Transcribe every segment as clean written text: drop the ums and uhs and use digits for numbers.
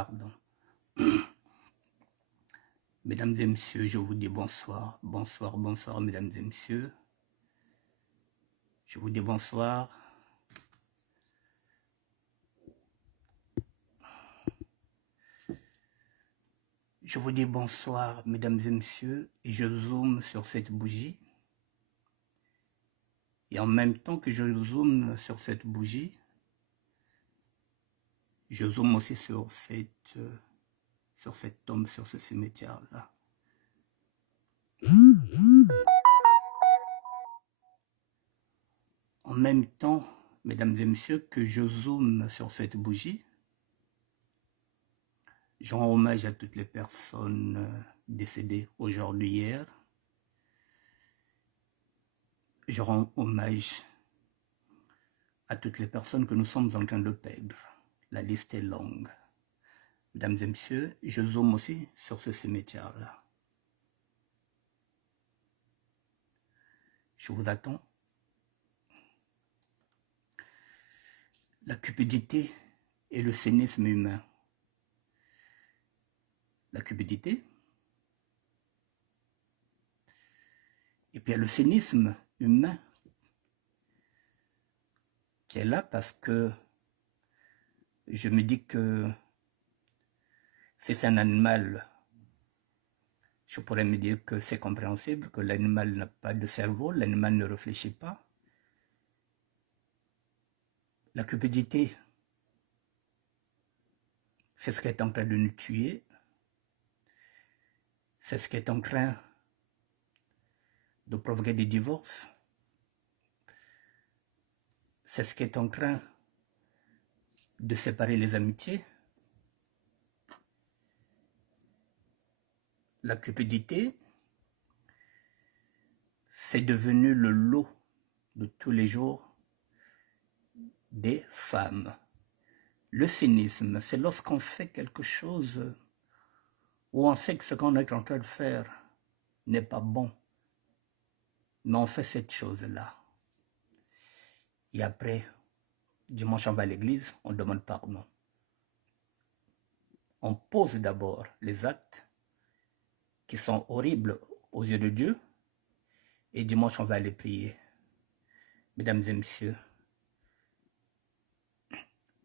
Pardon. Mesdames et messieurs, je vous dis bonsoir. Bonsoir, bonsoir, mesdames et messieurs. Je vous dis bonsoir. Je vous dis bonsoir, mesdames et messieurs, et je zoome sur cette bougie. Et en même temps que je zoome sur cette bougie, je zoome aussi sur cette tombe, sur ce cimetière-là. En même temps, mesdames et messieurs, que je zoome sur cette bougie, je rends hommage à toutes les personnes décédées aujourd'hui, hier. Je rends hommage à toutes les personnes que nous sommes en train de perdre. La liste est longue. Mesdames et messieurs, je zoome aussi sur ce cimetière-là. Je vous attends. La cupidité et le cynisme humain. La cupidité, et puis il y a le cynisme humain qui est là parce que je me dis que si c'est un animal, je pourrais me dire que c'est compréhensible, que l'animal n'a pas de cerveau, l'animal ne réfléchit pas. La cupidité, c'est ce qui est en train de nous tuer, c'est ce qui est en train de provoquer des divorces, c'est ce qui est en train de séparer les amitiés. La cupidité, c'est devenu le lot de tous les jours des femmes. Le cynisme, c'est lorsqu'on fait quelque chose où on sait que ce qu'on est en train de faire n'est pas bon, mais on fait cette chose-là. Et après, dimanche on va à l'église, on demande pardon. On pose d'abord les actes qui sont horribles aux yeux de Dieu, et dimanche on va aller prier. Mesdames et messieurs,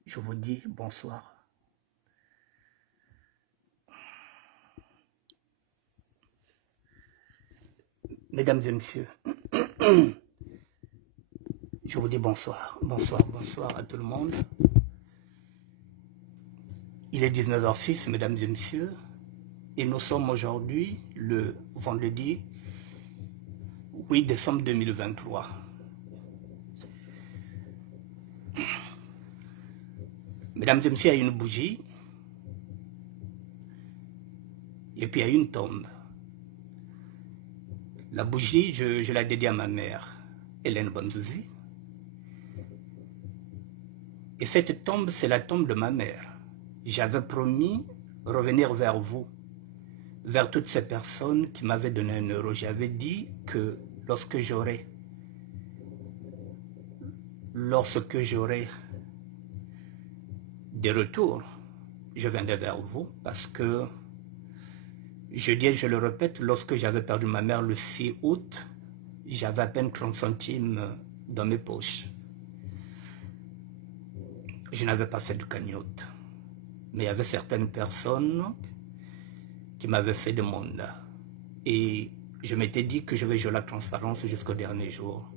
je vous dis bonsoir. Mesdames et messieurs, je vous dis bonsoir. Bonsoir, bonsoir à tout le monde. Il est 19h06, mesdames et messieurs, et nous sommes aujourd'hui le vendredi 8 décembre 2023. Mesdames et messieurs, il y a une bougie, et puis il y a une tombe. La bougie, je la dédie à ma mère, Hélène Bandouzi. Et cette tombe, c'est la tombe de ma mère. J'avais promis revenir vers vous, vers toutes ces personnes qui m'avaient donné 1 euro. J'avais dit que lorsque j'aurai des retours, je viendrai vers vous parce que, je dis et je le répète, lorsque j'avais perdu ma mère le 6 août, j'avais à peine 30 centimes dans mes poches. Je n'avais pas fait de cagnotte. Mais il y avait certaines personnes qui m'avaient fait des mandats. Et je m'étais dit que je vais jouer la transparence jusqu'au dernier jour.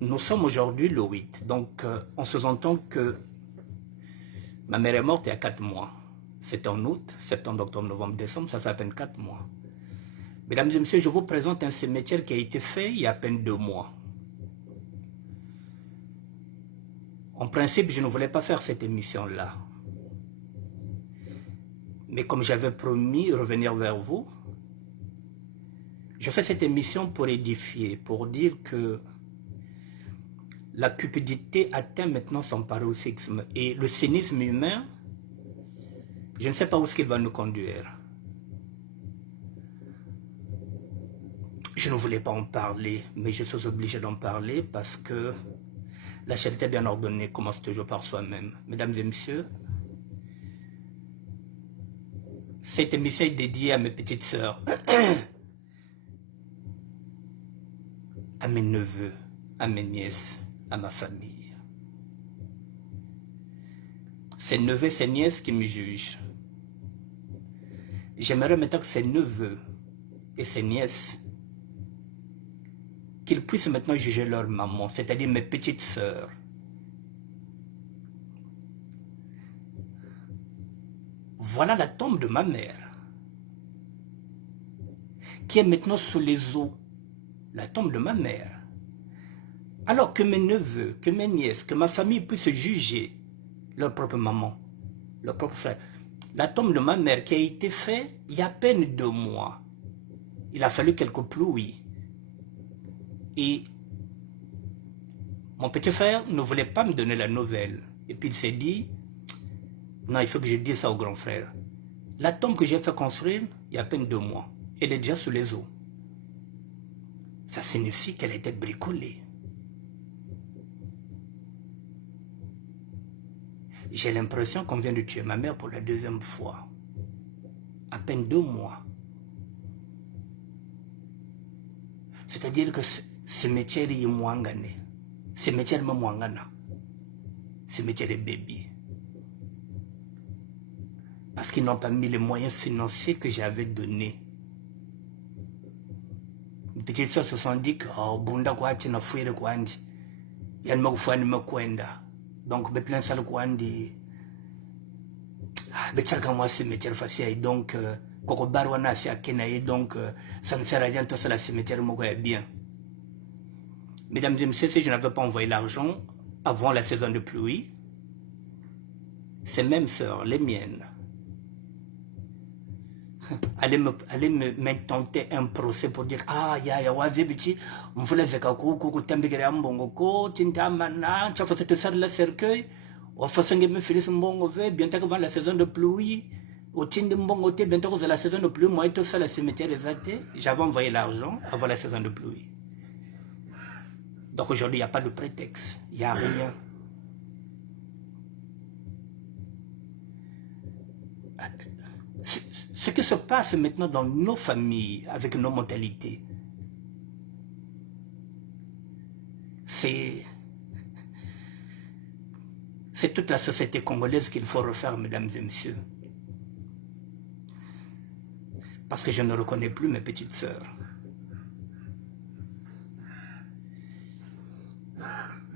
Nous sommes aujourd'hui le 8. Donc, on se entend que ma mère est morte il y a 4 mois. C'était en août, septembre, octobre, novembre, décembre, ça fait à peine 4 mois. Mesdames et messieurs, je vous présente un cimetière qui a été fait il y a à peine 2 mois. En principe, je ne voulais pas faire cette émission-là. Mais comme j'avais promis revenir vers vous, je fais cette émission pour édifier, pour dire que la cupidité atteint maintenant son paroxysme. Et le cynisme humain, je ne sais pas où est-ce qu'il va nous conduire. Je ne voulais pas en parler, mais je suis obligé d'en parler parce que La charité bien ordonnée commence toujours par soi-même. Mesdames et messieurs, cette émission est dédiée à mes petites sœurs, à mes neveux, à mes nièces, à ma famille. Ces neveux et ces nièces qui me jugent. J'aimerais maintenant que ces neveux et ces nièces, qu'ils puissent maintenant juger leur maman, c'est-à-dire mes petites sœurs. Voilà la tombe de ma mère, qui est maintenant sous les eaux. La tombe de ma mère. Alors que mes neveux, que mes nièces, que ma famille puissent juger leur propre maman, leur propre frère. La tombe de ma mère qui a été faite il y a à peine 2 mois. Il a fallu quelques pluies. Et mon petit frère ne voulait pas me donner la nouvelle. Et puis il s'est dit, non, il faut que je dise ça au grand frère. La tombe que j'ai fait construire il y a à peine 2 mois, elle est déjà sous les eaux. Ça signifie qu'elle a été bricolée. J'ai l'impression qu'on vient de tuer ma mère pour la 2e fois. À peine 2 mois. C'est-à-dire que ce métier est mwangane. Ce métier est mwangana. Ce métier est baby. Parce qu'ils n'ont pas mis les moyens financiers que j'avais donnés. Les petites soeurs se sont dit que bunda kwa na fuire kwandi. Yann magufani makwenda. Donc betlen sal kwandi. Betcharka moi ce métier facile donc koko barwana si akenaye donc ça ne sert à rien tout ça la cimetière moko est bien. Mesdames et messieurs, si je n'avais pas envoyé l'argent avant la saison de pluie, ces mêmes sœurs, les miennes, allaient m'intenter un procès pour dire ah ya wazebichi mvula zekakuku kutambikira mbongo ko tintamana tu fait ça de la cercueil on fait me filis mbongo ve bientôt avant la saison de pluie au tindi mbongo te bientôt que la saison de pluie moi et tout ça la cimetière exacté j'avais envoyé l'argent avant la saison de pluie. Donc aujourd'hui il n'y a pas de prétexte, il n'y a rien. Ce qui se passe maintenant dans nos familles, avec nos mentalités, c'est toute la société congolaise qu'il faut refaire, mesdames et messieurs. Parce que je ne reconnais plus mes petites sœurs.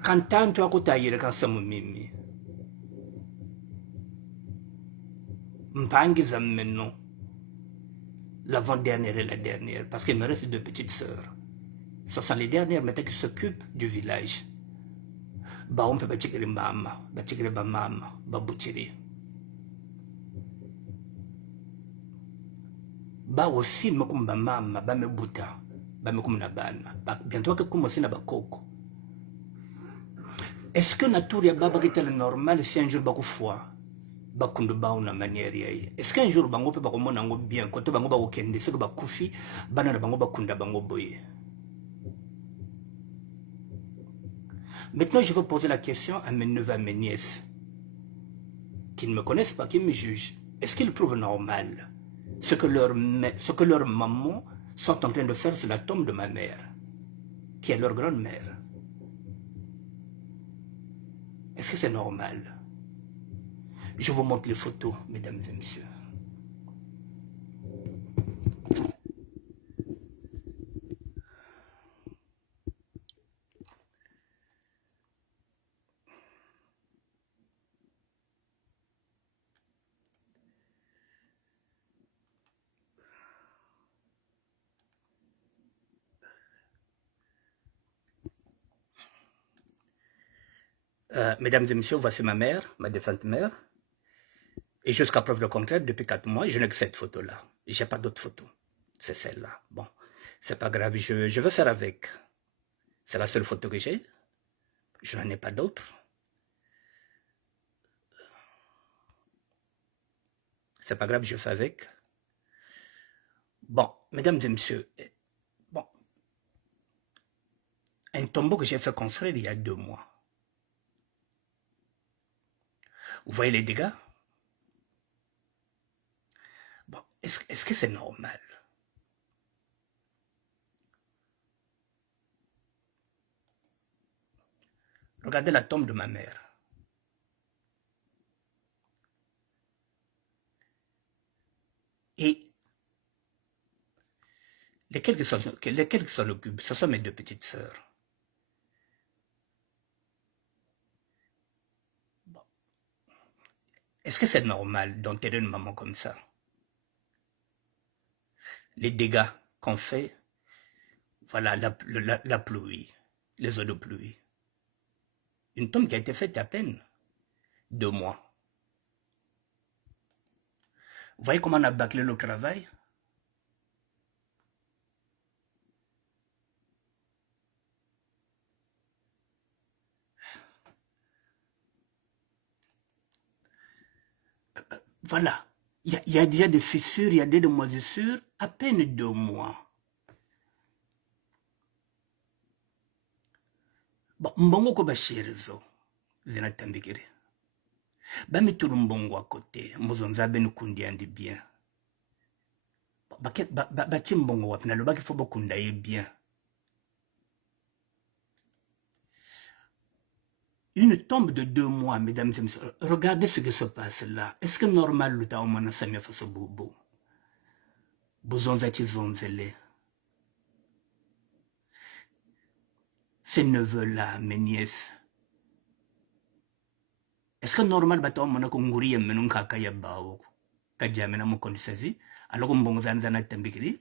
Quand tanto akutayire kasamumimi, mpangiza maintenant, l'avant-dernière et la dernière, parce qu'il me reste 2 petites sœurs. Ce sont les dernières maintenant qui s'occupent du village. Ba on peut bachikiri mama, bachikiri ba mama, ba butchiri. Ba aussi mekumba mama, ba me buta, ba mekumna bana, bientôt que commencer na ba koko. Est-ce que nature ya baba est normal si un jour ba kufwa? Bakundu ba una manière yaye. Est-ce qu'un jour bango pe ba komona ngo bien, kote bango ba okende, ce que ba kufi, bana na bango bakunda bango boye. Maintenant, je veux poser la question à mes neveux, à mes nièces, qui ne me connaissent pas, qui me jugent. Est-ce qu'ils trouvent normal ce que leurs mamans sont en train de faire sur la tombe de ma mère, qui est leur grand-mère? Est-ce que c'est normal? Je vous montre les photos, mesdames et messieurs. Mesdames et messieurs, voici ma mère, ma défunte mère. Et jusqu'à preuve le contraire, depuis 4 mois, je n'ai que cette photo-là. Je n'ai pas d'autres photos. C'est celle-là. Bon, c'est pas grave, je vais faire avec. C'est la seule photo que j'ai. Je n'en ai pas d'autres. C'est pas grave, je fais avec. Bon, mesdames et messieurs, bon, un tombeau que j'ai fait construire il y a 2 mois. Vous voyez les dégâts? Bon, est-ce que c'est normal? Regardez la tombe de ma mère. Et lesquels qui s'en occupent? Ce sont mes deux petites sœurs. Bon. Est-ce que c'est normal d'enterrer une maman comme ça? Les dégâts qu'on fait, voilà, la pluie, les eaux de pluie. Une tombe qui a été faite à peine 2 mois. Vous voyez comment on a bâclé le travail? Voilà. Il y a déjà des fissures, il y a des moisissures, à peine 2 mois. Bon, mbongo ko bashirizo zinatambikiri. Bami tulu mbongo à côté, muzonza benu kundi andi bien. Bati mbongo wapina lo baki fobo kunda ye bien. Une tombe de 2 mois, mesdames et messieurs. Regardez ce qui se passe là. Est-ce que normal le taou mana samia faso bobo? Bozonza chizonzele. Ces neveux-là, mes nièces. Est-ce que normal bataou mana kunguri menun kakaya bao? Kajamena mo kondisazi. Alors que mbongo zana tambikiri.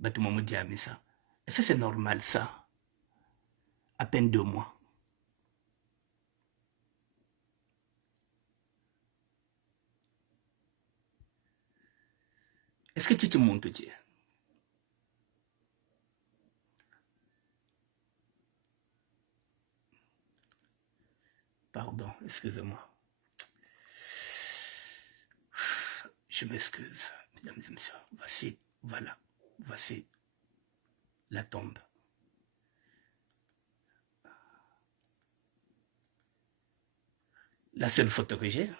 Batu mo jamisa. Est-ce que c'est normal ça? À peine 2 mois. Est-ce que tu te montes, Dieu? Pardon, excusez-moi. Je m'excuse, mesdames et messieurs. Voici, voilà, voici la tombe. La seule photo que j'ai.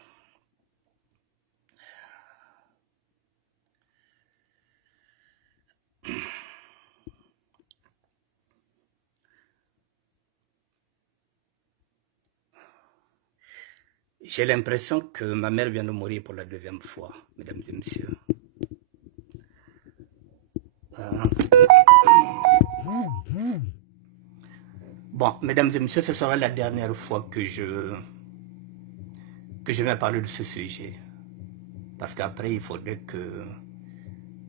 J'ai l'impression que ma mère vient de mourir pour la 2e fois, mesdames et messieurs. Bon, mesdames et messieurs, ce sera la dernière fois que je vais parler de ce sujet. Parce qu'après, il faudrait que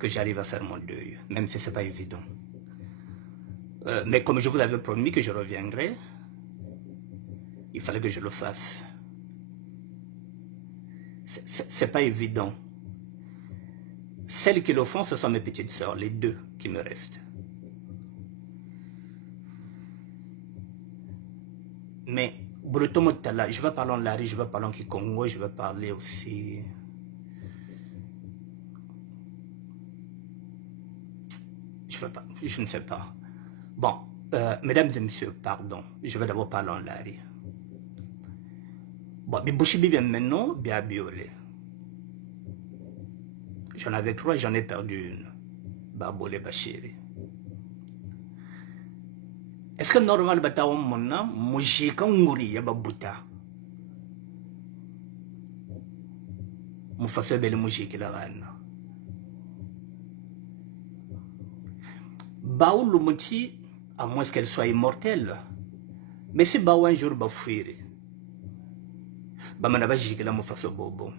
j'arrive à faire mon deuil, même si ce n'est pas évident. Mais comme je vous avais promis que je reviendrai, il fallait que je le fasse. C'est pas évident. Celles qui le font, ce sont mes petites sœurs, les 2 qui me restent. Mais, Brutomotala, je vais parler en Lari, je vais parler en Kikongo, je vais parler aussi... Je ne sais pas. Bon, mesdames et messieurs, pardon, je vais d'abord parler en Lari. Bon, Bibouchibi bien maintenant, bien biolé. J'en avais 3, j'en ai perdu une. Babole Bachiri. Est-ce que normal batawa mona mujika nguri ya babuta? Mufaso bele mujiki la gana. Baou l'umuti, à moins qu'elle soit immortelle. Mais si Baou un jour bafuiri, bamana bajiki la mufaso bobo.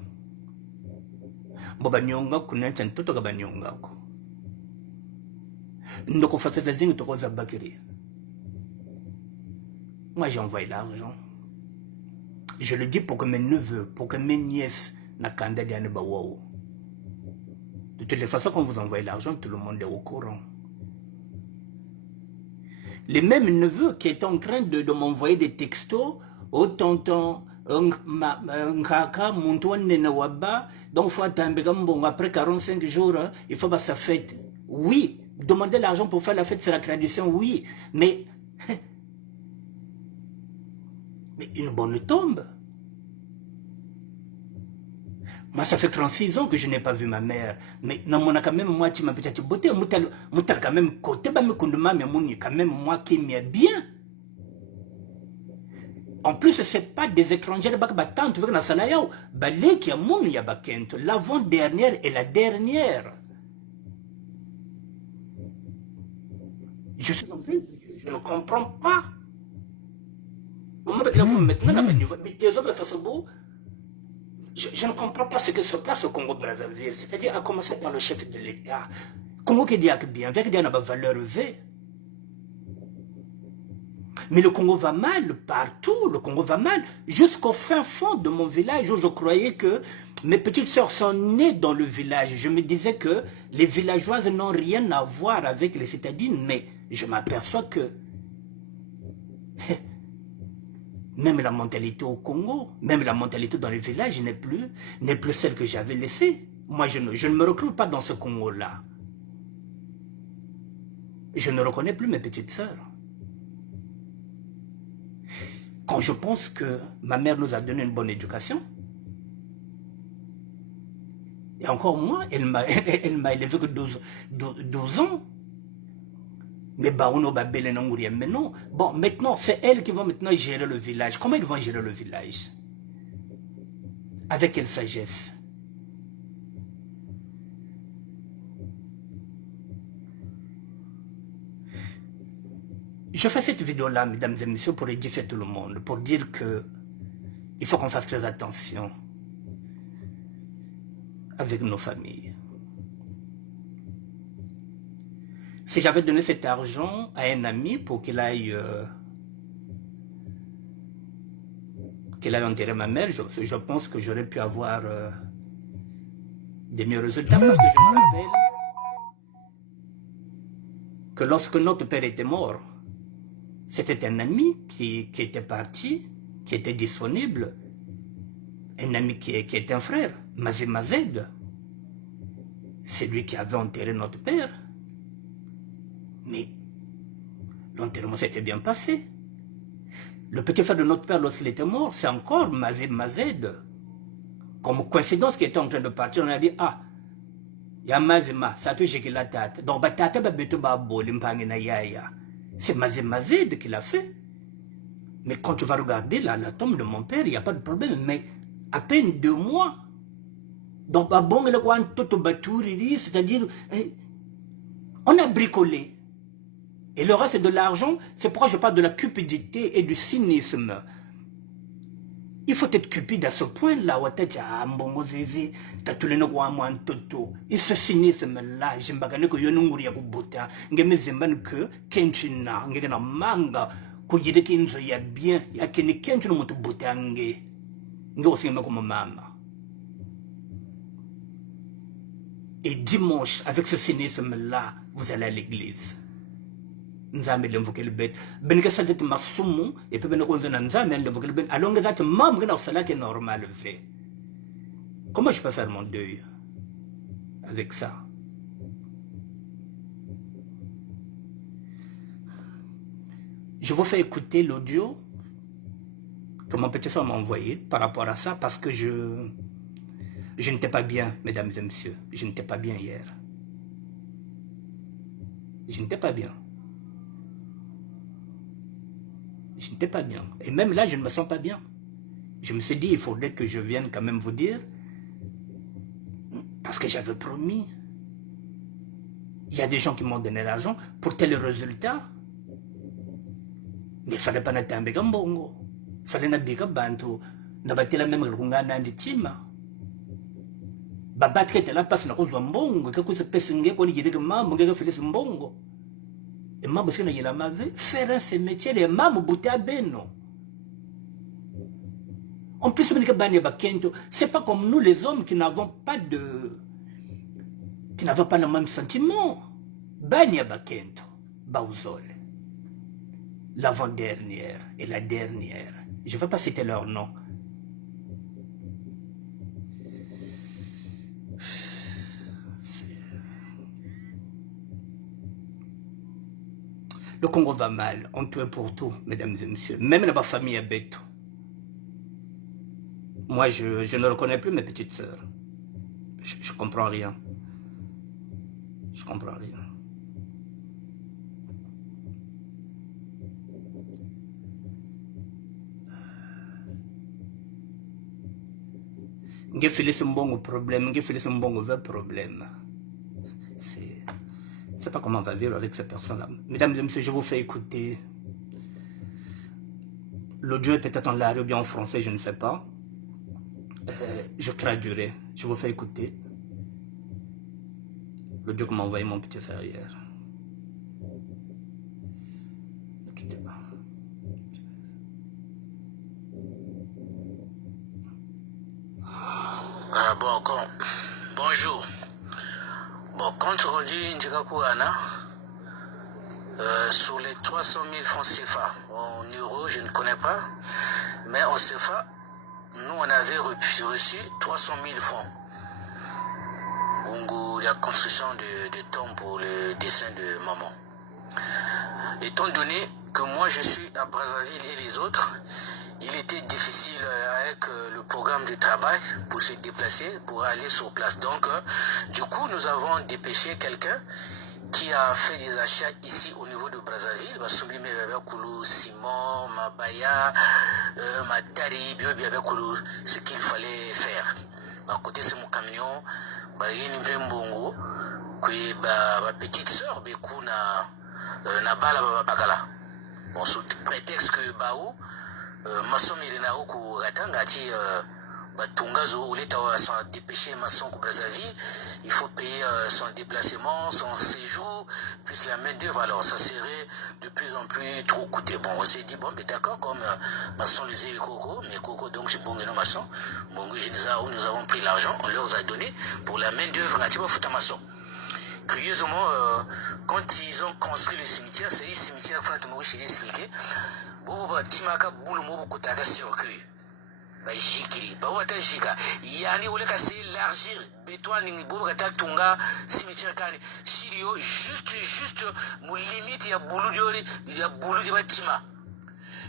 Boba nyonga kunencha ntoto ka banyonga ko. Ndoko fasa zingi toko za bakiri. Moi j'ai envoyé l'argent. Je le dis pour que mes neveux, pour que mes nièces n'attendent pas de wow. De toutes les façons, quand vous envoyez l'argent, tout le monde est au courant. Les mêmes neveux qui étaient en train de m'envoyer des textos, oh tonton, nkaka, Montouane Nenawaba, donc faut attendre après 45 jours, il faut pas sa fête. Oui, demander l'argent pour faire la fête, c'est la tradition, oui, mais une bonne tombe. Moi, ça fait 36 ans que je n'ai pas vu ma mère. Mais non, on a quand même moi, tu m'as peut-être beauté, moutal quand même côté, bah, me kondoma, mais mon quand même moi qui m'aime bien. En plus, c'est pas des étrangers, bah, tant, tu veux que dans Sanayao, bah, les qui a mon yabakento, l'avant-dernière et la dernière. Je suis non plus, je ne comprends pas. Comment maintenant, mais des hommes, ça se beau. Je ne comprends pas ce que se passe au Congo-Brazzaville, c'est-à-dire à commencer par le chef de l'État. Congo qui dit que bien, avec des valeurs élevées. Mais le Congo va mal partout, le Congo va mal. Jusqu'au fin fond de mon village où je croyais que mes petites sœurs sont nées dans le village. Je me disais que les villageoises n'ont rien à voir avec les citadines, mais je m'aperçois que même la mentalité au Congo, même la mentalité dans les villages n'est plus celle que j'avais laissée. Moi, je ne me retrouve pas dans ce Congo-là. Je ne reconnais plus mes petites sœurs. Quand je pense que ma mère nous a donné une bonne éducation, et encore moi, elle m'a élevé que 12 ans. Mais Baouno Babel et mais non. Bon, maintenant, c'est elles qui vont maintenant gérer le village. Comment ils vont gérer le village? Avec quelle sagesse? Je fais cette vidéo-là, mesdames et messieurs, pour édifier tout le monde, pour dire que il faut qu'on fasse très attention avec nos familles. Si j'avais donné cet argent à un ami pour qu'il aille enterrer ma mère, je pense que j'aurais pu avoir des meilleurs résultats, parce que je me rappelle que lorsque notre père était mort, c'était un ami qui était parti, qui était disponible, un ami qui est un frère, Mazed. C'est lui qui avait enterré notre père. Mais l'enterrement s'était bien passé. Le petit frère de notre père, lorsqu'il était mort, c'est encore Mazed. Comme coïncidence qui était en train de partir, on a dit, ah, ya Mazema, ça touche que la tête. Donc, tata ba beto ba boli mpangi na yaya. C'est Mazed qui l'a fait. Mais quand tu vas regarder la tombe de mon père, il n'y a pas de problème. Mais à peine 2 mois. Donc, c'est-à-dire, on a bricolé. Et le reste de l'argent, c'est pourquoi je parle de la cupidité et du cynisme. Il faut être cupide à ce point-là. Et ce cynisme-là, je me que yonunguri ya kubuta, ngeme zembani que kenchina, ngena manga, kujide kinzo ya bien, ya kene kenchina mutu butange. Ngo singema comme mama. Et dimanche, avec ce cynisme-là, vous allez à l'église. Nzambe l'invoquer le bête. Ben que ça te masumu, et puis ben qu'on zone nzambe l'invoquer le bête. Alors que ça te mam que dans cela qui est normal fait. Comment je peux faire mon deuil avec ça? Je vous fais écouter l'audio que mon petit frère m'a envoyé par rapport à ça, parce que je n'étais pas bien, mesdames et messieurs. Je n'étais pas bien hier. Je n'étais pas bien. Je n'étais pas bien. Et même là, je ne me sens pas bien. Je me suis dit, il faudrait que je vienne quand même vous dire, parce que j'avais promis. Il y a des gens qui m'ont donné l'argent pour tel résultat. Mais il ne fallait pas n'attendre Gambongo. Il fallait n'attendre Bantu. N'abatela même Rungana Nditima. Babatke était là, passe na cause mbongo. Quelque chose pèse n'gé qu'on y dit que maman, n'gé fait mbongo. Et maman, parce que n'a ma vie, faire ce métier, et maman, bouté à beno. En plus, c'est pas comme nous les hommes qui n'avons pas le même sentiment. Bania Bakento, Bauzole, l'avant-dernière et la dernière. Je ne vais pas citer leur nom. Le Congo va mal, on tue pour tout, mesdames et messieurs. Même dans ma famille à Beto. Moi, je ne reconnais plus mes petites sœurs. Je comprends rien. Je comprends rien. Nge fili mbongo problème, nge fili mbongo vrai problème. C'est pas comment on va vivre avec ces personnes-là. Mesdames et messieurs, je vous fais écouter. L'audio est peut-être en l'arabe ou bien en français, je ne sais pas. Je traduirai. Je vous fais écouter l'audio que m'a envoyé mon petit frère hier. Ne quittez pas. Bonjour. Bon, quand on dit Ndjikakuana, sur les 300 000 francs CFA, en euros, je ne connais pas, mais en CFA, nous, on avait reçu 300 000 francs. La construction de tombes pour le dessin de maman. Étant donné que moi, je suis à Brazzaville et les autres, il était difficile avec le programme de travail pour se déplacer, pour aller sur place. Donc, du coup, nous avons dépêché quelqu'un qui a fait des achats ici au niveau de Brazzaville. Ciment, Mabaya, Matari, ce qu'il fallait faire. À côté, c'est mon camion. Il y a une petite soeur, na bala bakala. Bon, sous prétexte que Bao, maçon Mirena Oku Ratangati, Batungazo, ou l'État s'en dépêcher, maçon Brazzaville, il faut payer son déplacement, son séjour, plus la main-d'œuvre. Alors, ça serait de plus en plus trop coûté. Bon, on s'est dit, bon, mais d'accord, comme maçon les et Coco, mais Coco, donc c'est bon, non, maçon. Bon, nous avons pris l'argent, on leur a donné pour la main-d'œuvre, maçon. Curieusement, quand ils ont construit le cimetière, c'est un cimetière qui a expliqué. Timaka Boulou Kotaka circuit. Jikiri, Bawata Jika, Yani Oleka s'élargir, Bétoin, Ningibobata Tunga, cimetière Kani, Chirio, juste, mon limite, il y a Boulou de Batima.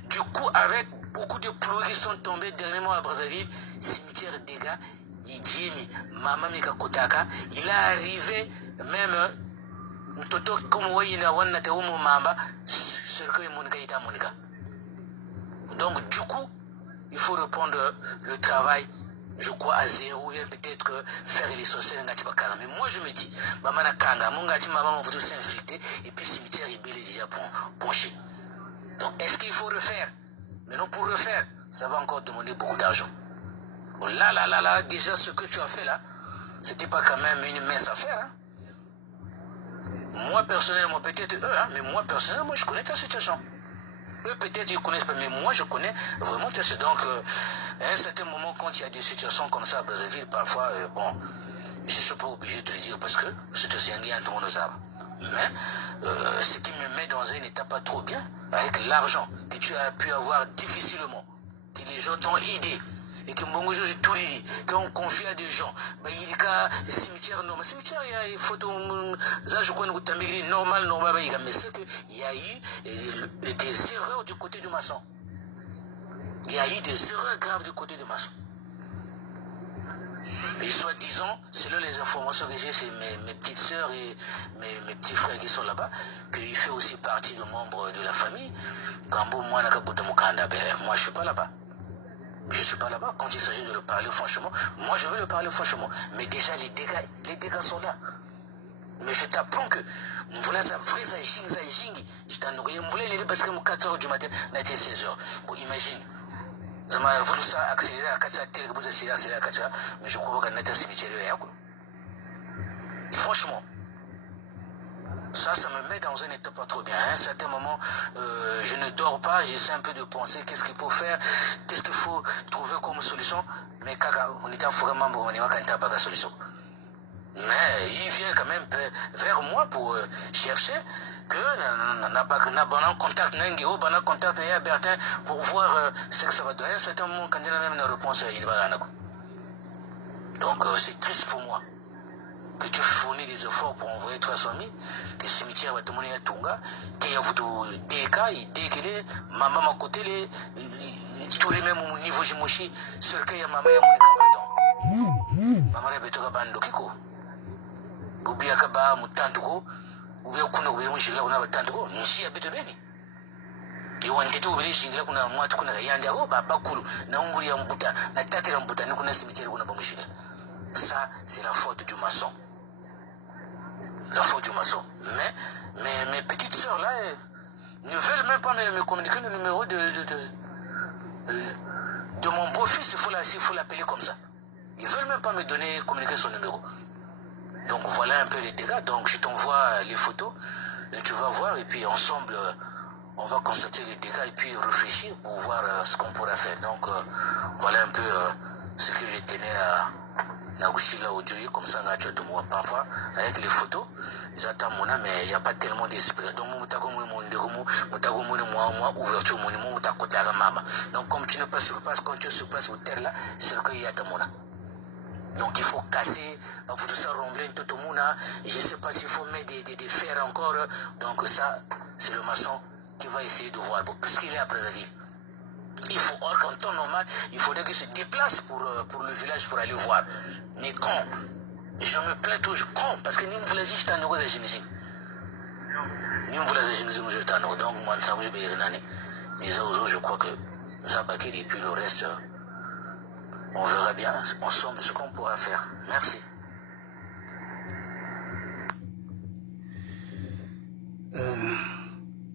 Du coup, avec beaucoup de pluies qui sont tombées dernièrement à Brazzaville, cimetière dégâts, Jimmy, Mama Mika Kotaka, il est arrivé même Toto comme Wayina Wanate Omo Mamba, cercueil Monika Ita Monika. Donc, du coup, il faut reprendre le travail, je crois, à zéro, et peut-être que faire les sorcières. Mais moi, je me dis, maman Kanga, mon gars, maman, vous s'inflicter, et puis le cimetière est bel et déjà penché. Donc, est-ce qu'il faut refaire? Mais non, pour refaire, ça va encore demander beaucoup d'argent. Bon, là, déjà, ce que tu as fait là, c'était pas quand même une mince affaire. Hein? Moi, personnellement, peut-être eux, hein, mais moi, personnellement, je connais ta situation. Eux, peut-être, ils ne connaissent pas, mais moi, je connais vraiment ta situation. Donc, à un certain moment, quand il y a des situations comme ça à Brazzaville, parfois, bon, je ne suis pas obligé de le dire parce que c'est aussi un gars dans nos arbres. Mais ce qui me met dans un état pas trop bien, avec l'argent que tu as pu avoir difficilement, que les gens t'ont aidé, et que mon jour, je tout dit, qu'on confie à des gens, il y a des cimetières normal. Cimetière, il y a des photos, ça, je crois, normal, mais c'est qu'il y a eu des erreurs du côté du maçon. Il y a eu des erreurs graves du côté du maçon. Et soi-disant, selon les informations que j'ai chez mes petites sœurs et mes petits frères qui sont là-bas, qu'il fait aussi partie de membres de la famille. Moi, je ne suis pas là-bas. Je ne suis pas là-bas. Quand il s'agit de le parler franchement, moi je veux le parler franchement. Mais déjà, les dégâts sont là. Mais je t'apprends que je t'en voulais parce que 4h du matin, on a été 16h. Bon, imagine. Ça m'a voulu ça accélérer à 4h, mais je crois qu'on a été cimetière. Franchement. Ça me met dans un état pas trop bien. À un certain moment, je ne dors pas, j'essaie un peu de penser qu'est-ce qu'il faut faire, qu'est-ce qu'il faut trouver comme solution. Mais on était vraiment bon, on n'est pas de solution. Mais il vient quand même vers moi pour chercher que on a contact avec Bertin pour voir ce que ça va donner. À un certain moment, quand il a même une réponse, il va rien. Donc c'est triste pour moi que tu fournis des efforts pour envoyer 300 000, que le cimetière va te demander à Tunga, qu'il y a des cas, il décalé, maman m'a côté, tout les mêmes au niveau de Jimoshi, sur lequel il y a maman et mon pardon. mamara betoka bando kiko ubia kaba mutantuko ubia kuna ubia mushila kuna batantuko nshia beto beni iwantetu ubia shingila kuna mwatu kuna yandi ako baba kulu na unguri ya mbuta na tatira mbuta ni kuna cimetière kuna bamushila. Ça c'est la faute du maçon, la faute du maçon. Mais mes petites sœurs là ne veulent même pas me communiquer le numéro de mon beau-fils. Il faut l'appeler comme ça. Ils veulent même pas me donner, communiquer son numéro. Donc voilà un peu les dégâts. Donc je t'envoie les photos et tu vas voir, et puis ensemble on va constater les dégâts et puis réfléchir pour voir ce qu'on pourra faire. Donc voilà un peu ce que je tenais à Nagushila audio, comme ça de moi parfois avec les photos. J'attends mon âme, mais il n'y a pas tellement d'esprit. Donc ouverture donc comme tu n'es pas sur place, quand tu es sur place au terre là, c'est que il y a mon âme. Donc il faut casser, il faut tout ça rembler tout le monde. Je ne sais pas s'il faut mettre des fers encore. Donc ça, c'est le maçon qui va essayer de voir. Parce qu'il est après la vie. Il faut, or qu'en temps normal, il faudrait qu'il se déplace pour le village pour aller voir. Mais quand je me plains toujours, quand parce que nous voulons dire que je t'en ai dit. Nous voulons dire que je t'en ai dit. Donc moi, ça je vais rien. Les autres, je crois que ça va et puis le reste, on verra bien ensemble ce qu'on pourra faire. Merci.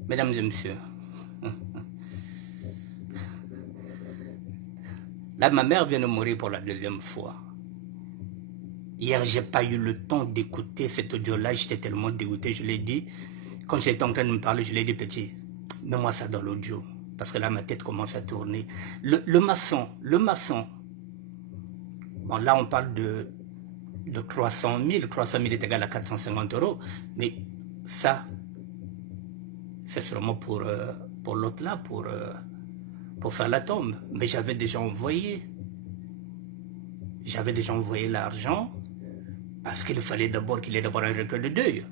Mesdames et messieurs, là, ma mère vient de mourir pour la deuxième fois. Hier, je n'ai pas eu le temps d'écouter cet audio-là. J'étais tellement dégoûté. Je l'ai dit, quand j'étais en train de me parler, je l'ai dit, petit, mets-moi ça dans l'audio. Parce que là, ma tête commence à tourner. Le maçon. Bon, là, on parle de 300 000. 300 000 est égal à 450 €. Mais ça, c'est seulement pour l'autre là, pour faire la tombe. Mais j'avais déjà envoyé l'argent parce qu'il fallait d'abord qu'il y ait d'abord un recueil de deuil.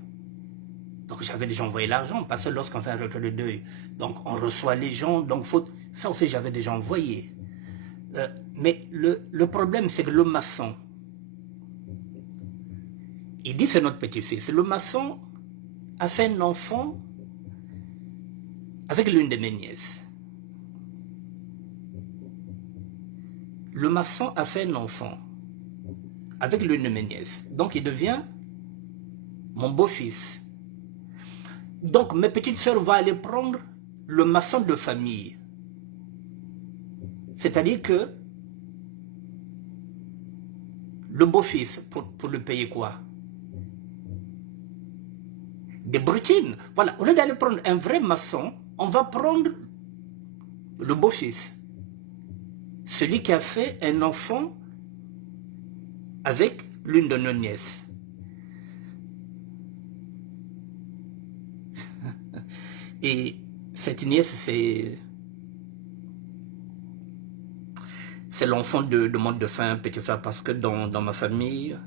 Donc j'avais déjà envoyé l'argent parce que lorsqu'on fait un recueil de deuil, donc on reçoit les gens, donc ça aussi j'avais déjà envoyé. Mais le problème c'est que le maçon, il dit c'est notre petit-fils, le maçon a fait un enfant avec l'une de mes nièces. Le maçon a fait un enfant avec l'une de mes nièces. Donc il devient mon beau-fils. Donc mes petites sœurs vont aller prendre le maçon de famille. C'est-à-dire que le beau-fils, pour le payer quoi? Des brutines. Voilà, au lieu d'aller prendre un vrai maçon, on va prendre le beau-fils. Celui qui a fait un enfant avec l'une de nos nièces. Et cette nièce, c'est l'enfant de mon défunt petit frère, parce que dans ma famille,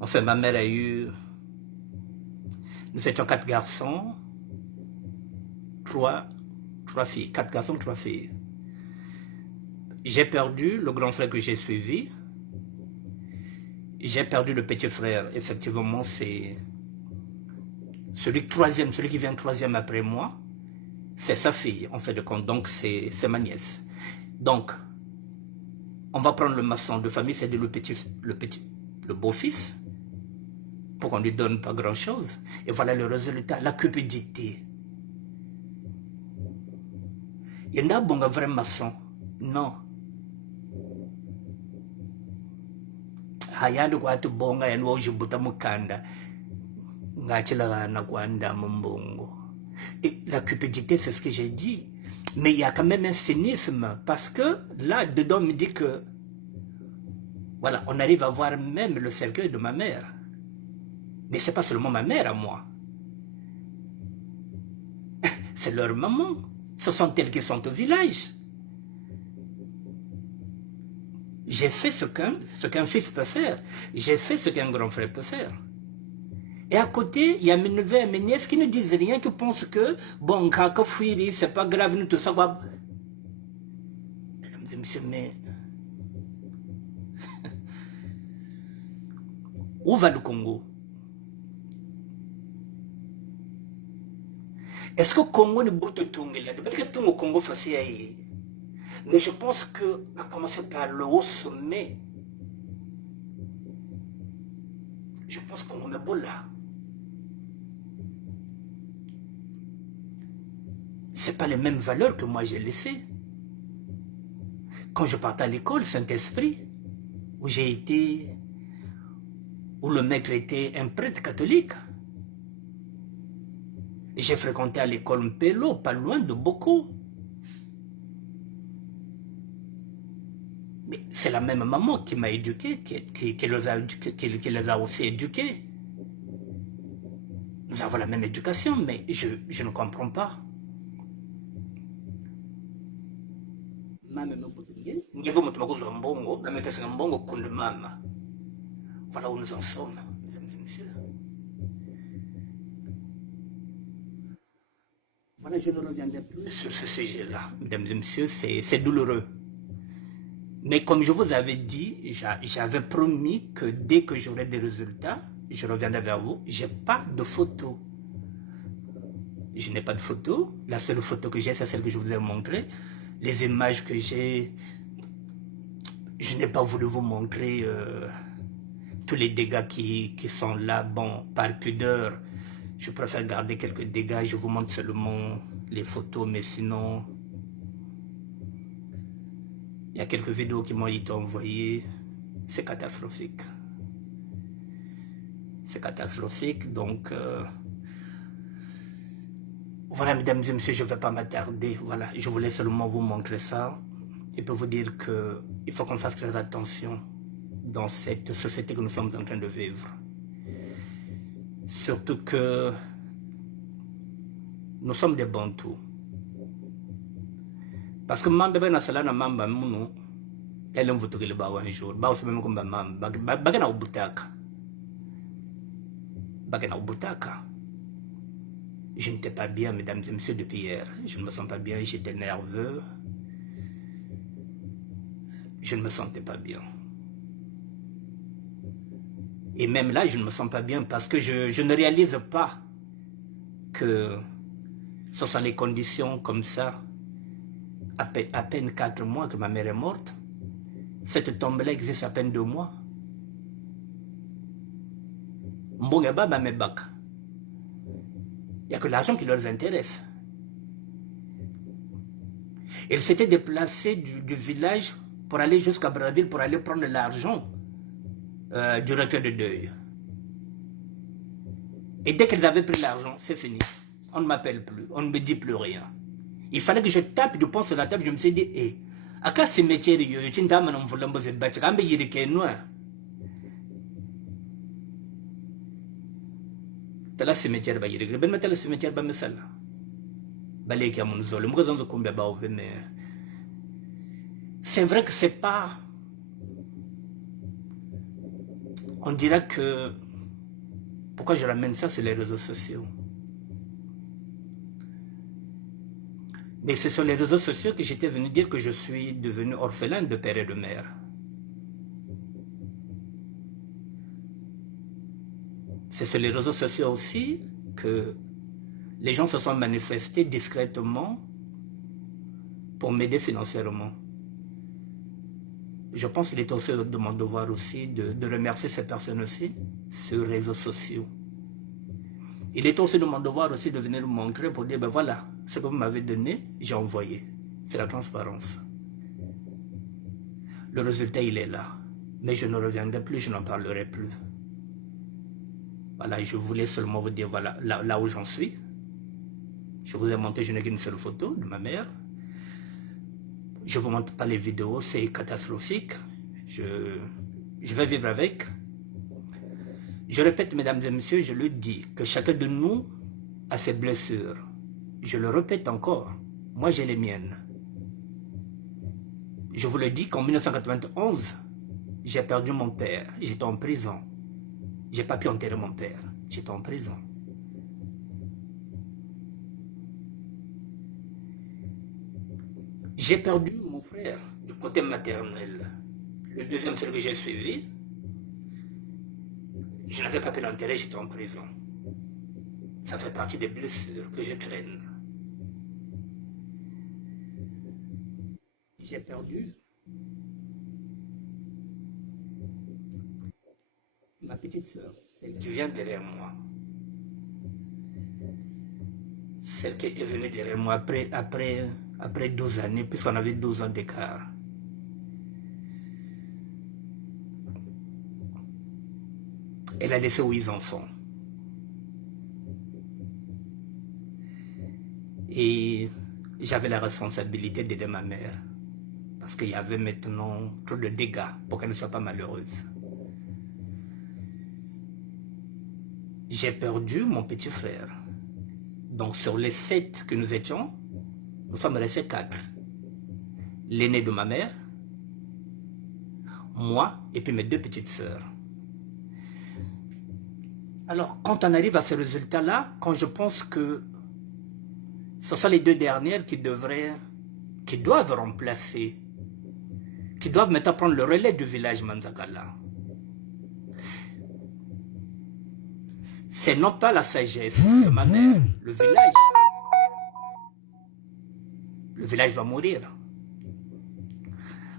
enfin ma mère a eu, nous étions 4 garçons, 3 filles, 4 garçons, 3 filles. J'ai perdu le grand frère que j'ai suivi. J'ai perdu le petit frère. Effectivement, c'est celui qui vient troisième après moi. C'est sa fille, en fait de compte. Donc, c'est ma nièce. Donc, on va prendre le maçon de famille, c'est le beau-fils, pour qu'on ne lui donne pas grand-chose. Et voilà le résultat, la cupidité. Il y en a un vrai maçon. Non. Hayando kwa tu bonga ya nuwa ujibuta mukanda ngachila na kwanda mbongo. Et la cupidité, c'est ce que j'ai dit. Mais il y a quand même un cynisme, parce que là, dedans, on me dit que voilà, on arrive à voir même le cercueil de ma mère. Mais c'est pas seulement ma mère à moi. C'est leur maman. Ce sont elles qui sont au village. J'ai fait ce qu'un fils peut faire. J'ai fait ce qu'un grand frère peut faire. Et à côté, il y a mes neveux et mes nièces qui ne disent rien, qui pensent que, bon, quand fuir, c'est pas grave, nous tout ça. Mesdames et messieurs, mais Où va le Congo? Est-ce que le Congo ne peut pas peut-être que le Congo facile, mais je pense que à commencer par le haut sommet, je pense qu'on est beau là. C'est pas les mêmes valeurs que moi j'ai laissées. Quand je partais à l'école, Saint-Esprit, où j'ai été, où le maître était un prêtre catholique, j'ai fréquenté à l'école Mpelo, pas loin de Boko. Mais c'est la même maman qui m'a éduqué, qui les a aussi éduqués. Nous avons la même éducation, mais je ne comprends pas. Voilà où nous en sommes, mesdames et messieurs. Voilà, je ne reviendrai plus sur ce sujet-là, mesdames et messieurs, c'est douloureux. Mais comme je vous avais dit, j'avais promis que dès que j'aurai des résultats, je reviendrai vers vous. Je n'ai pas de photo. Je n'ai pas de photo. La seule photo que j'ai, c'est celle que je vous ai montrée. Les images que j'ai, je n'ai pas voulu vous montrer tous les dégâts qui sont là. Bon, par pudeur, je préfère garder quelques dégâts. Je vous montre seulement les photos, mais sinon, il y a quelques vidéos qui m'ont été envoyées. C'est catastrophique. C'est catastrophique, donc... voilà, mesdames et messieurs, je ne vais pas m'attarder. Voilà, je voulais seulement vous montrer ça. Et pour vous dire qu'il faut qu'on fasse très attention dans cette société que nous sommes en train de vivre. Surtout que nous sommes des Bantous. Parce que Mamba Nasala na Mamba Munu, elle est un jour. Bah, aussi même comme Mamba. Bagana au Butaka. Bagana au Butaka. Je n'étais pas bien, mesdames et messieurs, depuis hier. Je ne me sens pas bien, j'étais nerveux. Je ne me sentais pas bien. Et même là, je ne me sens pas bien parce que je ne réalise pas que ce sont les conditions comme ça. À peine 4 mois que ma mère est morte. Cette tombe-là existe à peine 2 mois. Mbongeba Bamebak. Il n'y a que l'argent qui leur intéresse. Ils s'étaient déplacés du village pour aller jusqu'à Brazzaville pour aller prendre l'argent du recueil de deuil. Et dès qu'ils avaient pris l'argent, c'est fini. On ne m'appelle plus, on ne me dit plus rien. Il fallait que je tape, je pense sur la table, je me suis dit, hé, à quoi ce métier de yo, tu n'as pas de voler de battre, quand il y a noir. Tu as ce métier de bailler, je vais mettre ce métier de bailler. Balé qui a mon zolo, moi je combien ba ouvert, mais c'est vrai que c'est pas. On dirait que pourquoi je ramène ça sur les réseaux sociaux. Mais c'est sur les réseaux sociaux que j'étais venu dire que je suis devenu orphelin de père et de mère. C'est sur les réseaux sociaux aussi que les gens se sont manifestés discrètement pour m'aider financièrement. Je pense qu'il est aussi de mon devoir aussi de remercier ces personnes aussi sur les réseaux sociaux. Il est aussi de mon devoir aussi de venir me montrer pour dire, ben voilà, ce que vous m'avez donné, j'ai envoyé. C'est la transparence. Le résultat, il est là. Mais je ne reviendrai plus, je n'en parlerai plus. Voilà, je voulais seulement vous dire, voilà, là où j'en suis. Je vous ai montré, je n'ai qu'une seule photo de ma mère. Je ne vous montre pas les vidéos, c'est catastrophique. Je vais vivre avec. Je répète, mesdames et messieurs, je le dis, que chacun de nous a ses blessures. Je le répète encore, moi j'ai les miennes. Je vous le dis qu'en 1991, j'ai perdu mon père, j'étais en prison. Je n'ai pas pu enterrer mon père, j'étais en prison. J'ai perdu mon frère du côté maternel. Le deuxième, celui que j'ai suivi, Je n'avais pas pu l'enterrer, j'étais en prison. Ça fait partie des blessures que je traîne. J'ai perdu ma petite soeur, celle qui vient derrière moi. Celle qui est venue derrière moi après 12 années, puisqu'on avait 12 ans d'écart. Elle a laissé 8 enfants. Et j'avais la responsabilité d'aider ma mère. Parce qu'il y avait maintenant trop de dégâts pour qu'elle ne soit pas malheureuse. J'ai perdu mon petit frère. Donc sur les 7 que nous étions, nous sommes restés 4. L'aîné de ma mère, moi et puis mes 2 petites sœurs. Alors quand on arrive à ce résultat-là, quand je pense que ce sont les 2 dernières qui doivent remplacer, qui doivent maintenant prendre le relais du village Manzagala. C'est non pas la sagesse de ma mère, le village va mourir.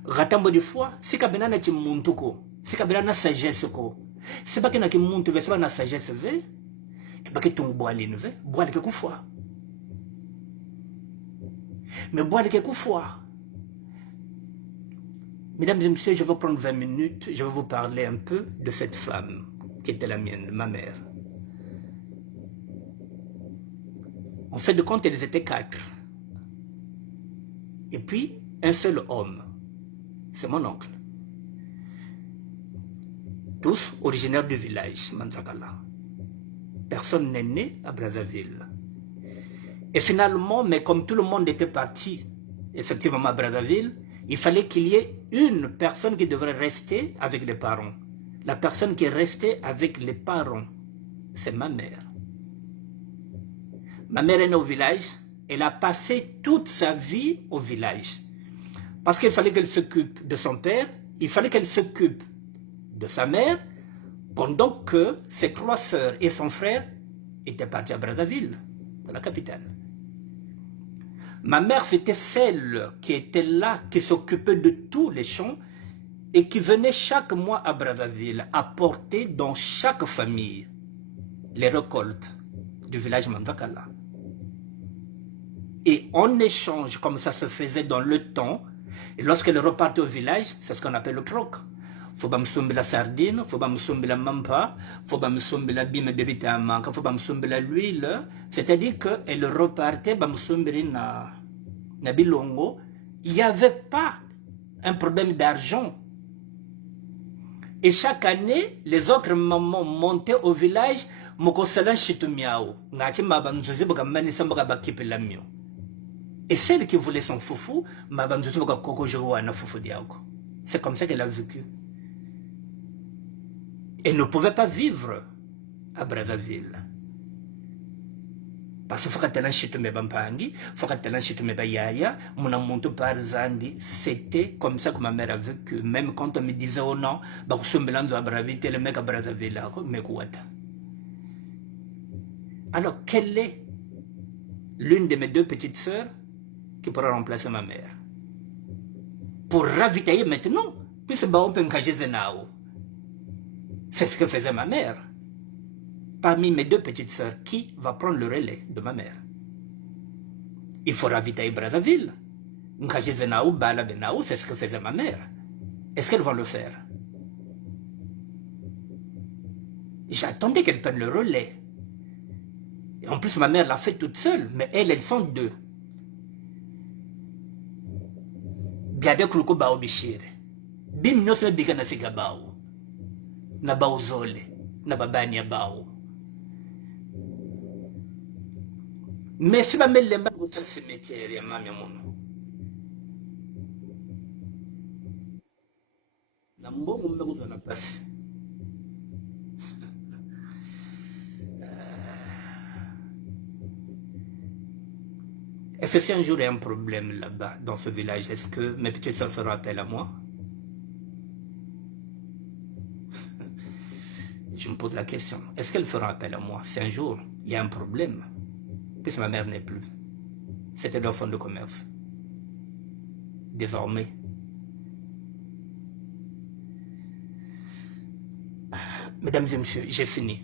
Ratambo de foi, si kabena na timuntu ko, si kabena na sagesse ko, si baki na kimuntu ve, si ba na sagesse ve, e baki tungu boali ne ve, boali ke kufwa. Mais boali ke kufwa. Mesdames et messieurs, je vais prendre 20 minutes, je vais vous parler un peu de cette femme qui était la mienne, ma mère. En fait de compte, elles étaient 4. Et puis, un seul homme. C'est mon oncle. Tous originaires du village, Manzagala. Personne n'est né à Brazzaville. Et finalement, mais comme tout le monde était parti, effectivement à Brazzaville, il fallait qu'il y ait une personne qui devrait rester avec les parents. La personne qui est restée avec les parents, c'est ma mère. Ma mère est née au village, elle a passé toute sa vie au village. Parce qu'il fallait qu'elle s'occupe de son père, il fallait qu'elle s'occupe de sa mère, pendant que ses 3 sœurs et son frère étaient partis à Brazzaville, dans la capitale. Ma mère, c'était celle qui était là, qui s'occupait de tous les champs et qui venait chaque mois à Brazzaville apporter dans chaque famille les récoltes du village Manzagala. Et en échange, comme ça se faisait dans le temps, et lorsqu'elle repartait au village, c'est ce qu'on appelle le troc. Faut pas me somber la sardine, faut pas me somber la mampa, faut pas me somber la bime de bita manka, faut pas me somber l'huile. C'est-à-dire qu'elle repartait, ba me somber na bilongo. Il n'y avait pas un problème d'argent. Et chaque année, les autres mamans montaient au village, mokosalan chitumiao. Ngati mabanzuzi boka manisa boka bakipe la mio. Et celle qui voulait son foufou, mabanzuzi boka koko jowa na foufou diako. C'est comme ça qu'elle a vécu. Elle ne pouvait pas vivre à Brazzaville. Parce qu'il faut qu'elle ait chitume bampangi, il faut qu'elle ait chitume bayaya, mon amour par zandi. C'était comme ça que ma mère a vécu. Même quand on me disait oh non, bah on se mélange à Brazzaville, le mec à Brazzaville, mais quoi? Alors, quelle est l'une de mes 2 petites sœurs qui pourra remplacer ma mère? Pour ravitailler maintenant, puisque on peut me nao. C'est ce que faisait ma mère. Parmi mes 2 petites sœurs, qui va prendre le relais de ma mère? Il faut ravitailler Brazzaville. Nkajezenao, Bala Benao, c'est ce que faisait ma mère. Est-ce qu'elle va le faire? J'attendais qu'elle prenne le relais. Et en plus, ma mère l'a fait toute seule, mais elles sont 2. Gabe Kruko Bao Bishir. Bim nos me bigana sigabao. Na bao zole. Na babania bao. Mais si ma mère l'aime pas, c'est le cimetière, ya mami mono. Na mbongo mbongo na passe. Est-ce que si un jour il y a un problème là-bas, dans ce village, est-ce que mes petites soeurs feront appel à moi? je me pose la question, est-ce qu'elle fera appel à moi si un jour il y a un problème, puisque ma mère n'est plus? C'était leur fonds de commerce. Désormais, mesdames et messieurs, j'ai fini.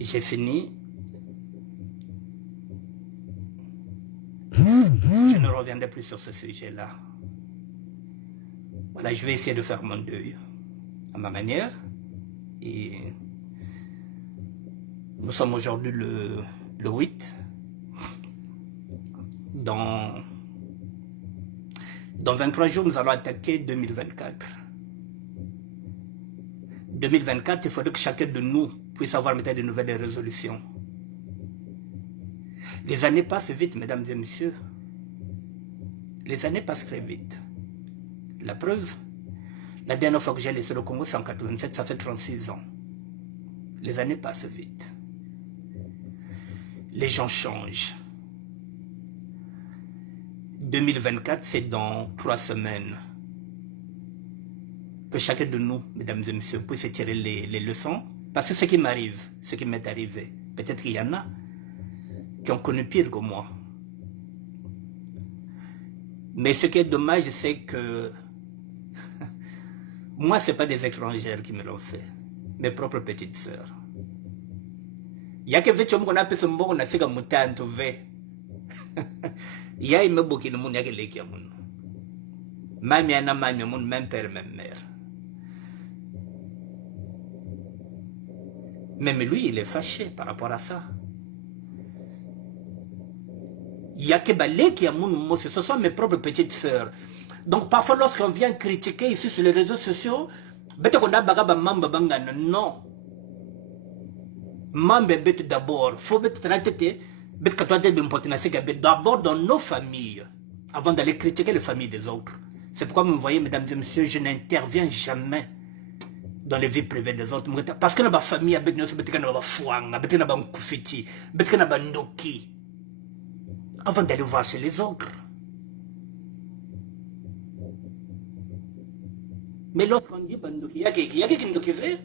J'ai fini. Je ne reviendrai plus sur ce sujet-là. Voilà, je vais essayer de faire mon deuil à ma manière. Et nous sommes aujourd'hui le 8. Dans 23 jours, nous allons attaquer 2024. 2024, il faudrait que chacun de nous puisse avoir peut-être de nouvelles résolutions. Les années passent vite, mesdames et messieurs. Les années passent très vite. La preuve, la dernière fois que j'ai laissé le Congo, c'est en 87, ça fait 36 ans. Les années passent vite. Les gens changent. 2024, c'est dans 3 semaines. Que chacun de nous, mesdames et messieurs, puisse tirer les leçons. Parce que ce qui m'arrive, ce qui m'est arrivé, peut-être qu'il y en a qui ont connu pire que moi. Mais ce qui est dommage, c'est que moi, ce n'est pas des étrangères qui me l'ont fait. Mes propres petites sœurs. Il y a que qu'on a ce mot, on a ce que moutan trouvé. Il y a une beaucoup de monde qui a moun. Mamie ana mamie moun, même père, même mère. Même lui, il est fâché par rapport à ça. Il y a que balé qui a moun, ce sont mes propres petites sœurs. Donc parfois lorsqu'on vient critiquer ici sur les réseaux sociaux, non. Mambe bet d'abord, faut d'abord dans nos familles, avant d'aller critiquer les familles des autres. C'est pourquoi vous voyez, mesdames et messieurs, je n'interviens jamais dans les vies privées des autres. Parce que dans ma famille, avant d'aller voir chez les autres. Mais lorsqu'on dit Bandoki, il y a quelqu'un qui veut.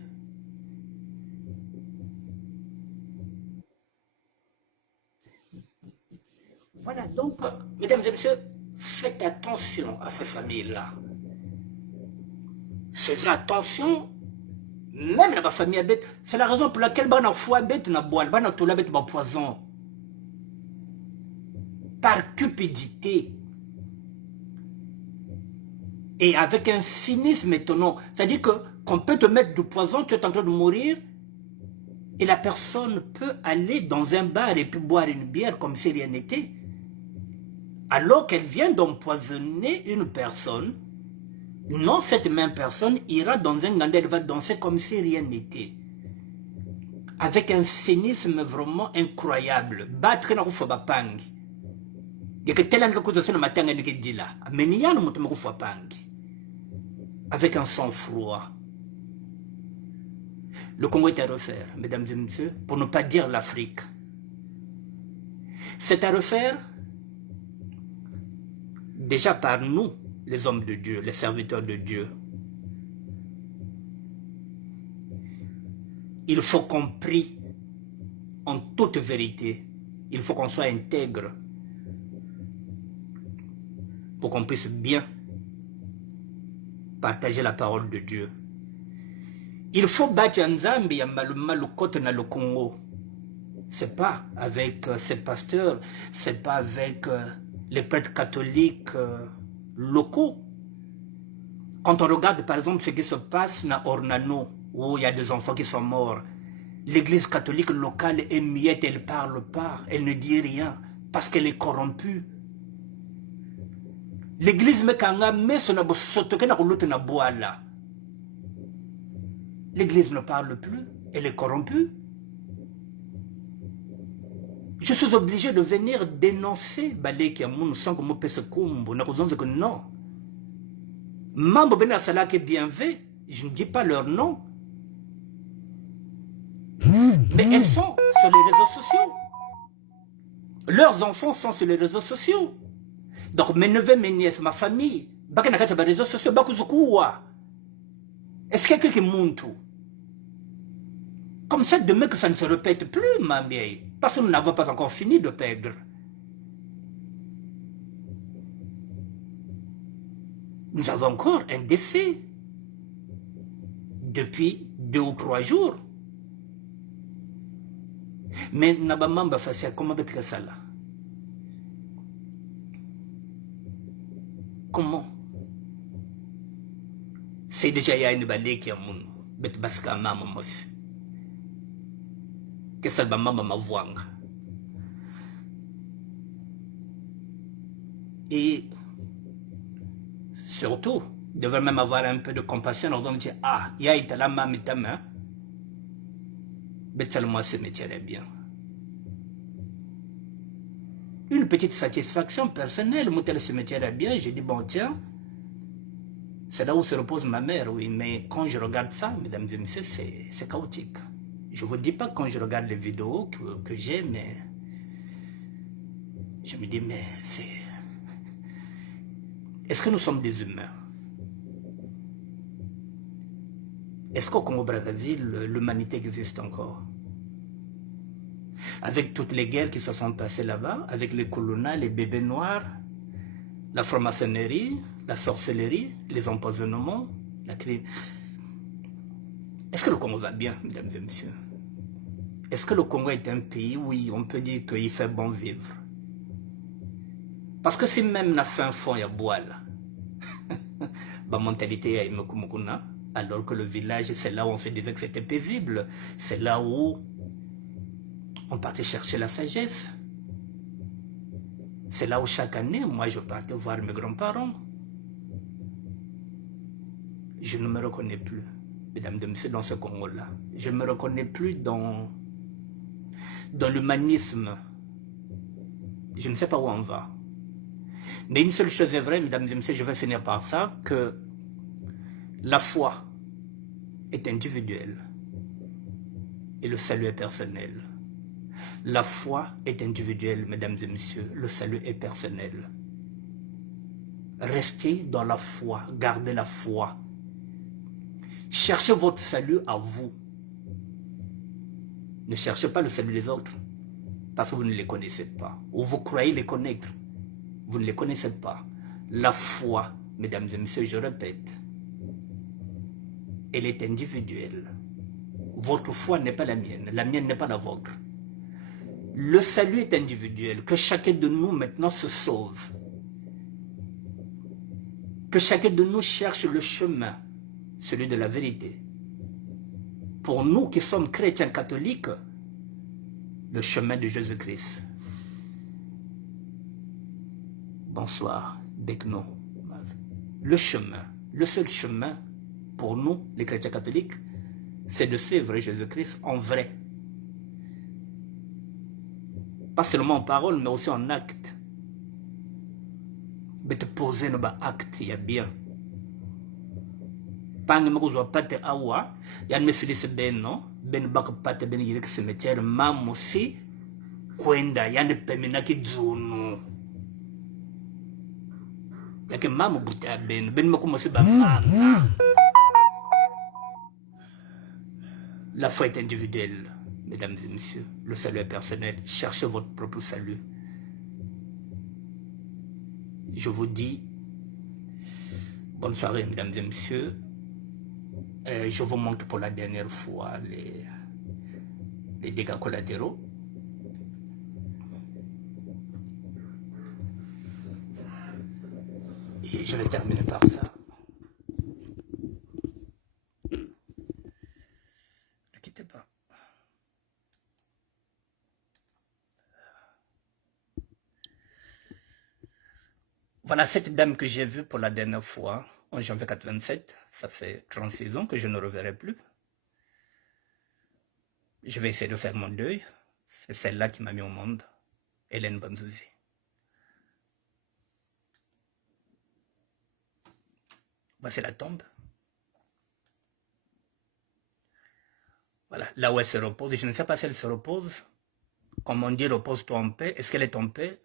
Voilà, donc, mesdames et messieurs, faites attention à ces familles-là. Faites attention, même dans ma famille bête. C'est la raison pour laquelle on a foi bête, on a bois, on a tout la bête, on a poison. Par cupidité. Et avec un cynisme étonnant. C'est-à-dire qu'on peut te mettre du poison, tu es en train de mourir, et la personne peut aller dans un bar et puis boire une bière comme si rien n'était. Alors qu'elle vient d'empoisonner une personne, non, cette même personne ira dans un gandel, elle va danser comme si rien n'était. Avec un cynisme vraiment incroyable. Battre na kufa bapangi. Avec un sang-froid. Le Congo est à refaire, mesdames et messieurs, pour ne pas dire l'Afrique. C'est à refaire déjà par nous, les hommes de Dieu, les serviteurs de Dieu. Il faut qu'on prie en toute vérité. Il faut qu'on soit intègre pour qu'on puisse bien partager la parole de Dieu. Il faut battre Nzambi ya malukote na le Congo. C'est pas avec ces pasteurs, c'est pas avec les prêtres catholiques locaux. Quand on regarde par exemple ce qui se passe dans Ornano, où il y a des enfants qui sont morts, l'église catholique locale est muette, elle ne parle pas, elle ne dit rien, parce qu'elle est corrompue. L'église l'église ne parle plus, elle est corrompue. Je suis obligé de venir dénoncer Baleki Amoun sans que je puisse combo. Non. Mambo Bena Salak est bien fait, je ne dis pas leur nom. Mais elles sont sur les réseaux sociaux. Leurs enfants sont sur les réseaux sociaux. Donc mes neveux, mes nièces, ma famille, baki nakati ba réseaux sociaux bakuzukuwa. Est-ce qu'il y a quelqu'un qui monte? Comme ça, demain que ça ne se répète plus, ma vieille. Parce que nous n'avons pas encore fini de perdre. Nous avons encore un décès. Depuis 2 ou 3 jours. Mais Nabamamba facia comment être ça là? Comment? C'est déjà il y a une balai qui a mon bet baska mama mos. Que ça maman ma voanga. Et surtout, il devrait même avoir un peu de compassion en disant ah, il y a été là ma main. Bet seulement ce métier bien. Une petite satisfaction personnelle, mon tel ce métier bien, j'ai dit bon tiens. C'est là où se repose ma mère, oui, mais quand je regarde ça, mesdames et messieurs, c'est chaotique. Je ne vous dis pas quand je regarde les vidéos que j'ai, mais je me dis, mais c'est... Est-ce que nous sommes des humains? Est-ce qu'au Congo-Brazzaville, l'humanité existe encore? Avec toutes les guerres qui se sont passées là-bas, avec les colonnas, les bébés noirs, la franc-maçonnerie, la sorcellerie, les empoisonnements, la crime. Est-ce que le Congo va bien, mesdames et messieurs? Est-ce que le Congo est un pays où on peut dire qu'il fait bon vivre? Parce que si même la fin fond y a bois là, la mentalité est Mekumukuna, alors que le village, c'est là où on se disait que c'était paisible, c'est là où on partait chercher la sagesse. C'est là où chaque année, moi je partais voir mes grands-parents. Je ne me reconnais plus, mesdames et messieurs, dans ce Congo-là. Je ne me reconnais plus dans l'humanisme. Je ne sais pas où on va. Mais une seule chose est vraie, mesdames et messieurs, je vais finir par ça, que la foi est individuelle et le salut est personnel. La foi est individuelle, mesdames et messieurs, le salut est personnel. Restez dans la foi, gardez la foi. Cherchez votre salut à vous. Ne cherchez pas le salut des autres, parce que vous ne les connaissez pas. Ou vous croyez les connaître. Vous ne les connaissez pas. La foi, mesdames et messieurs, je répète, elle est individuelle. Votre foi n'est pas la mienne n'est pas la vôtre. Le salut est individuel, que chacun de nous maintenant se sauve. Que chacun de nous cherche le chemin, celui de la vérité. Pour nous qui sommes chrétiens catholiques, le chemin de Jésus-Christ. Bonsoir, Bekno. Le chemin, le seul chemin pour nous, les chrétiens catholiques, c'est de suivre Jésus-Christ en vrai. Pas seulement en parole, mais aussi en acte. Mais te poser nos actes, il y a bien. Pas ne me pate awa, ya me félix ben non, ben bak pate ben yirek cimetière, mam aussi, kwenda, ya ne pemina ki dzono. Ya que mam buta ben me commence ba mam. La foi est individuelle, mesdames et messieurs. Le salut est personnel. Cherchez votre propre salut. Je vous dis, bonne soirée, mesdames et messieurs. Je vous montre pour la dernière fois les dégâts collatéraux. Et je vais terminer par ça. Ne quittez pas. Voilà cette dame que j'ai vue pour la dernière fois, en janvier 87. Ça fait 36 ans que je ne reverrai plus. Je vais essayer de faire mon deuil. C'est celle-là qui m'a mis au monde, Hélène Banzouzi. Voici la tombe. Voilà, là où elle se repose. Je ne sais pas si elle se repose. Comme on dit, repose-toi en paix. Est-ce qu'elle est en paix?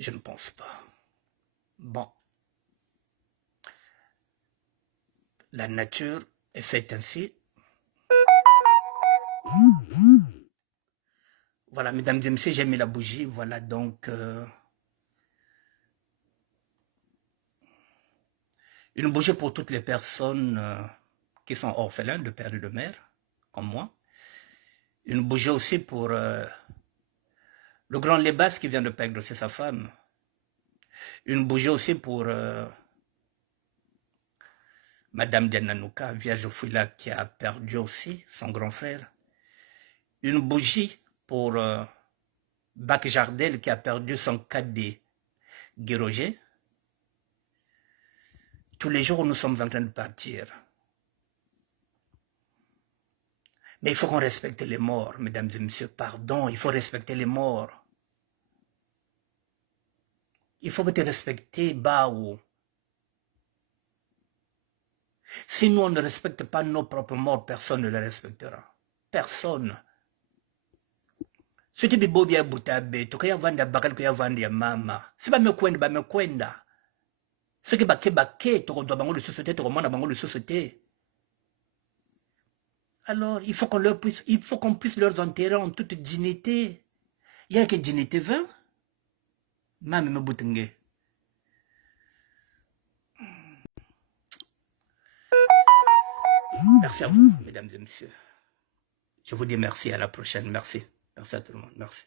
Je ne pense pas. Bon. La nature est faite ainsi. Voilà, mesdames et messieurs, j'ai mis la bougie. Voilà donc une bougie pour toutes les personnes qui sont orphelins de père et de mère, comme moi. Une bougie aussi pour le grand Lébas qui vient de perdre sa femme. Une bougie aussi pour Madame Diananouka, Vierge Fouila, qui a perdu aussi son grand frère. Une bougie pour Bac Jardel, qui a perdu son cadet Guéroger. Tous les jours, nous sommes en train de partir. Mais il faut qu'on respecte les morts, mesdames et messieurs. Pardon, il faut respecter les morts. Il faut te respecter, Bao. Si nous, on ne respecte pas nos propres morts, personne ne les respectera. Personne. Ce qui est beau bien boutabe, to kaya vanda bakal kaya vanda ya mama. Si ba me kwenda. Ce qui est to doit bango de société, to mona bango de société. Alors, il faut qu'on puisse leur enterrer en toute dignité. Il y a que dignité 20. Mame me boutenge. Merci à vous, mesdames et messieurs. Je vous dis merci, à la prochaine. Merci. Merci à tout le monde. Merci.